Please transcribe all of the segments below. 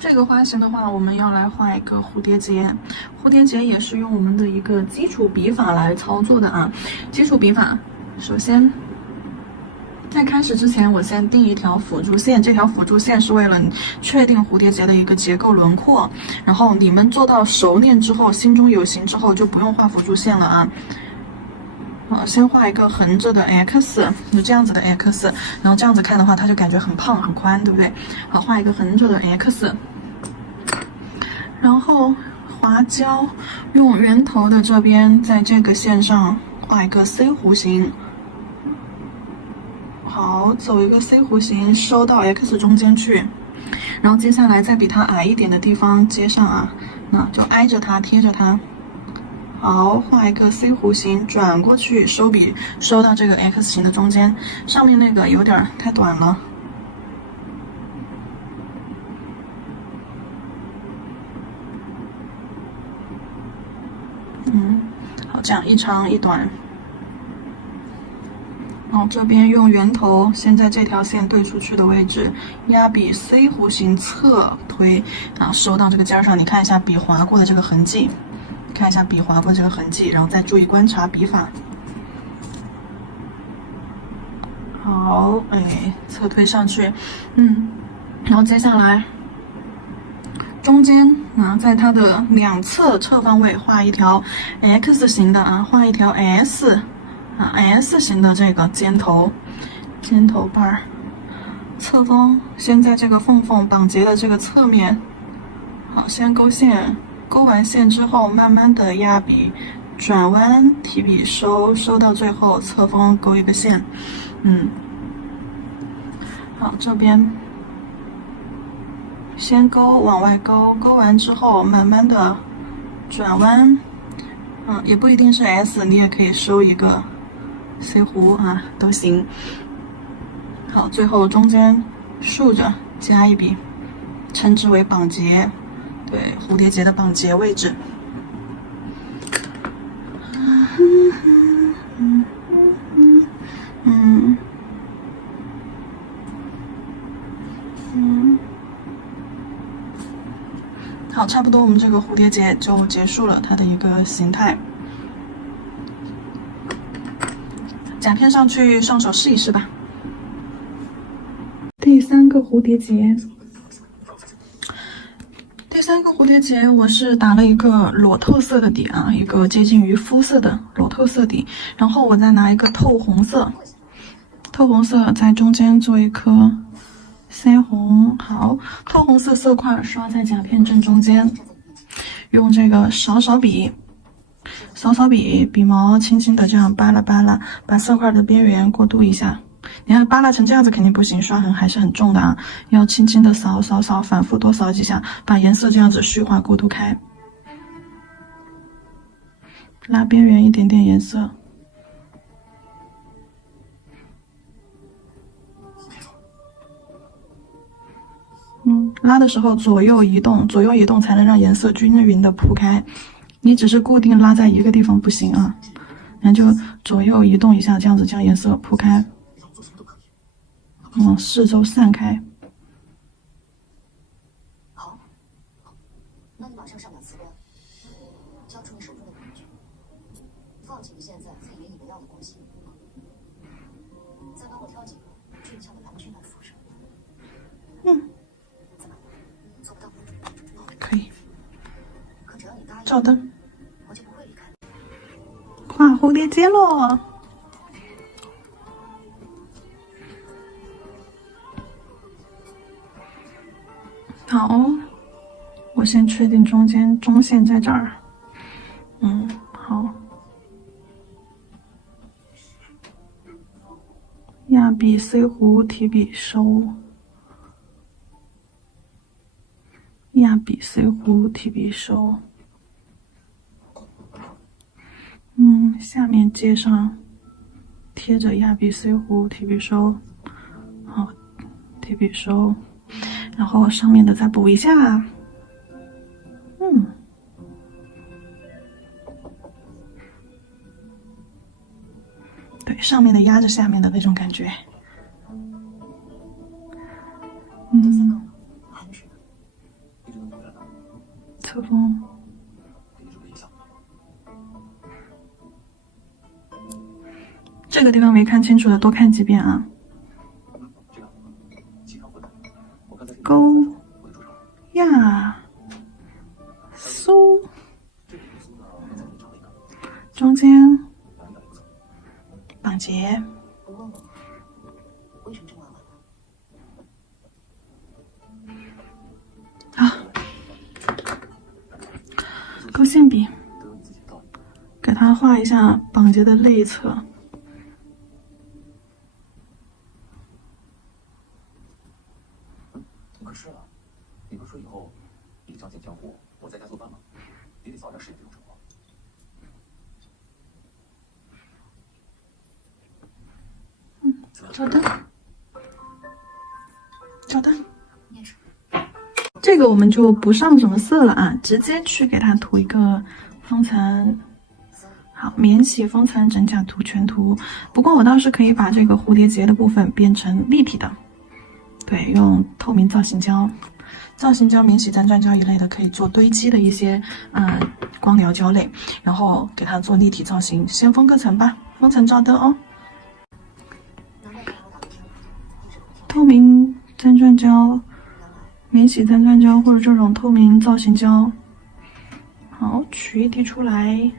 这个花型的话，我们要来画一个蝴蝶结。蝴蝶结也是用我们的一个基础笔法来操作的啊。基础笔法，首先在开始之前，我先定一条辅助线。这条辅助线是为了确定蝴蝶结的一个结构轮廓。然后你们做到熟练之后，心中有形之后，就不用画辅助线了啊。先画一个横着的 X， 有这样子的 X， 然后这样子看的话，它就感觉很胖很宽，对不对？好，画一个横着的 X。然后滑胶，用圆头的这边在这个线上画一个 C 弧形。好，走一个 C 弧形，收到 X 中间去。然后接下来在比它矮一点的地方接上啊，那就挨着它，贴着它。好，画一个 C 弧形，转过去收笔，收到这个 X 形的中间。上面那个有点太短了。好，这样一长一短。然后这边用圆头，先在这条线对出去的位置压笔 C 弧形侧推，啊，收到这个尖上。你看一下笔划过的这个痕迹，看一下笔划过这个痕迹，然后再注意观察笔法。好，哎，侧推上去，然后接下来中间啊，在它的两侧侧方位画一条 X 型的啊，画一条 S 型的这个尖头瓣儿。侧方先在这个缝绑结的这个侧面，好，先勾线，勾完线之后，慢慢的压笔，转弯提笔收到最后侧锋勾一个线，好，这边先勾往外勾，勾完之后慢慢的转弯，也不一定是 S， 你也可以收一个 C 弧啊，都行。好，最后中间竖着加一笔，称之为绑结，对，蝴蝶结的绑结位置。好，差不多我们这个蝴蝶结就结束了它的一个形态。甲片上去，上手试一试吧。第三个蝴蝶结，我是打了一个裸透色的底啊，一个接近于肤色的裸透色底，然后我再拿一个透红色在中间做一颗腮红。好，透红色色块刷在甲片正中间，用这个扫笔，笔毛轻轻的这样扒拉，把色块的边缘过渡一下。你看扒拉成这样子肯定不行，刷痕还是很重的啊，要轻轻的扫，反复多扫几下，把颜色这样子虚化过渡开，拉边缘一点点颜色。拉的时候左右移动才能让颜色均匀的铺开。你只是固定拉在一个地方不行啊，那就左右移动一下，这样子将颜色铺开，四周散开。好，那你马上上把瓷砖，交出你手中的工具，放几个现在最引以为傲的光线，再帮我挑几个俊俏的蓝裙来附上。怎么做不到？可以。可只要你答应，照灯，我就不会离开。画蝴蝶结咯。好，我先确定中线在这儿。好。压笔 C 弧，提笔收。压笔 C 弧，提笔收。下面接上，贴着压笔 C 弧，提笔收。好，提笔收。然后上面的再补一下，对，上面的压着下面的那种感觉，侧锋。这个地方没看清楚的多看几遍啊。勾呀，苏，中间绑结。不问我为什么这么晚了？啊，勾线笔，给它画一下绑结的内侧。可是啊，你不是说以后你将进江湖，我在家做饭吗？你得早点适应这种生活。稍等，稍等。这个我们就不上什么色了啊，直接去给它涂一个封层。好，免洗封层整甲涂全涂。不过我倒是可以把这个蝴蝶结的部分变成立体的。对，用透明造型胶、免洗粘钻胶一类的，可以做堆积的一些光疗胶类，然后给它做立体造型。先封个层吧，封层照灯哦。透明粘钻胶、免洗粘钻胶或者这种透明造型胶，好，取一滴出来。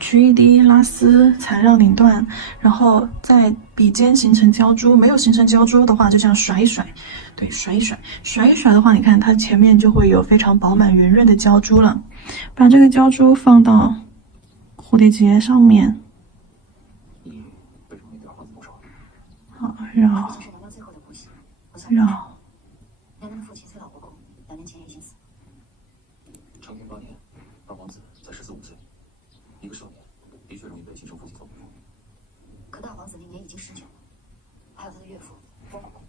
取一滴拉丝，缠绕领段，然后在笔尖形成胶珠。没有形成胶珠的话，就这样甩一甩，对，甩一甩，甩一甩的话，你看它前面就会有非常饱满圆润的胶珠了。把这个胶珠放到蝴蝶结上面，好，绕，绕。娘娘的父亲崔老国公2年前已经死了。成天8年，二王子才15岁。一个少年，的确容易被亲生父亲所迷惑。可大皇子那年已经19了，还有他的岳父封国公，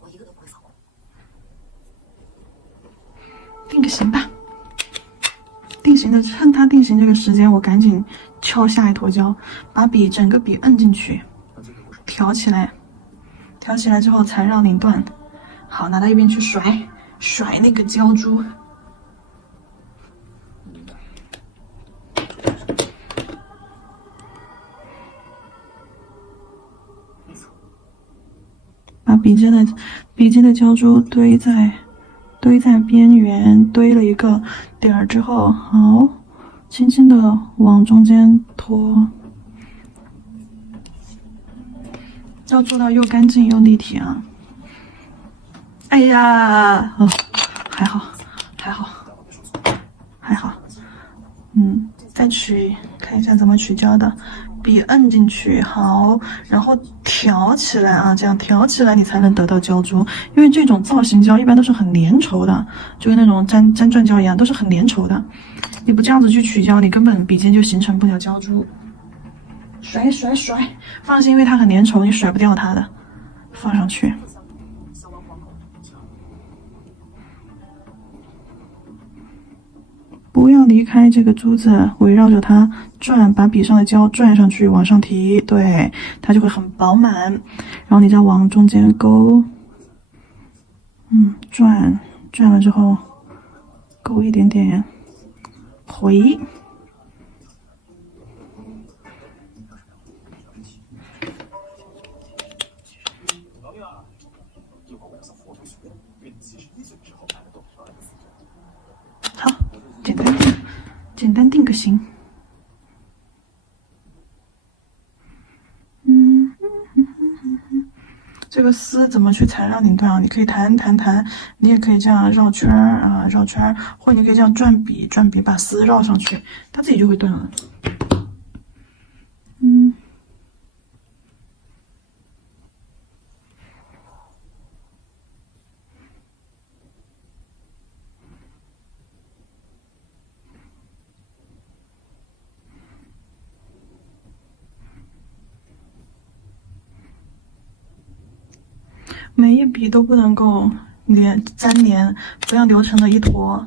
我一个都不会放过。定个型吧。定型的，趁他定型这个时间，我赶紧敲下一坨胶，把整个笔摁进去，挑起来，挑起来之后缠绕领段。好，拿到一边去甩那个胶珠。把笔尖的胶珠堆在边缘，堆了一个点儿之后，好，轻轻的往中间拖，要做到又干净又立体啊！哎呀，哦，还好，再看一下怎么取胶的。笔摁进去，好，然后挑起来啊，这样挑起来你才能得到胶珠。因为这种造型胶一般都是很粘稠的，就跟那种粘钻胶一样，都是很粘稠的。你不这样子去取胶，你根本笔尖就形成不了胶珠。甩，放心，因为它很粘稠，你甩不掉它的。放上去。不要离开这个珠子，围绕着它转，把笔上的胶转上去，往上提，对，它就会很饱满。然后你再往中间勾，转了之后，勾一点点，回。好，简单定个型。这个丝怎么去缠绕领段啊？你可以弹，你也可以这样绕圈啊，绕圈，或者你可以这样转笔把丝绕上去，它自己就会断了。每一笔都不能够粘连，不要留成了一坨，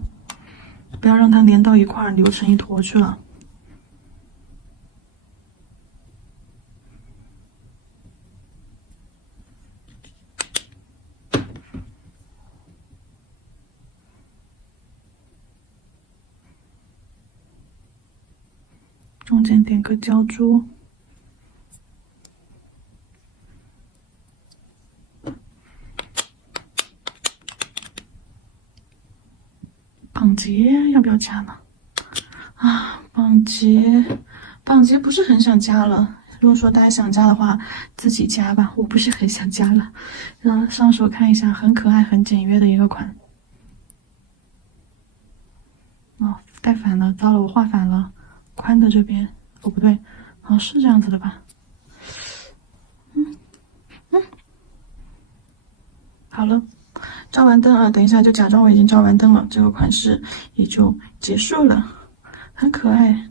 不要让它连到一块儿，留成一坨去了。中间点个胶珠。绑结要不要加呢？啊，绑结不是很想加了。如果说大家想加的话，自己加吧，我不是很想加了。上手看一下，很可爱、很简约的一个款。哦，带反了，糟了，我画反了，宽的这边，哦不对，哦是这样子的吧？好了，照完灯啊，等一下就假装我已经照完灯了，这个款式也就结束了，很可爱。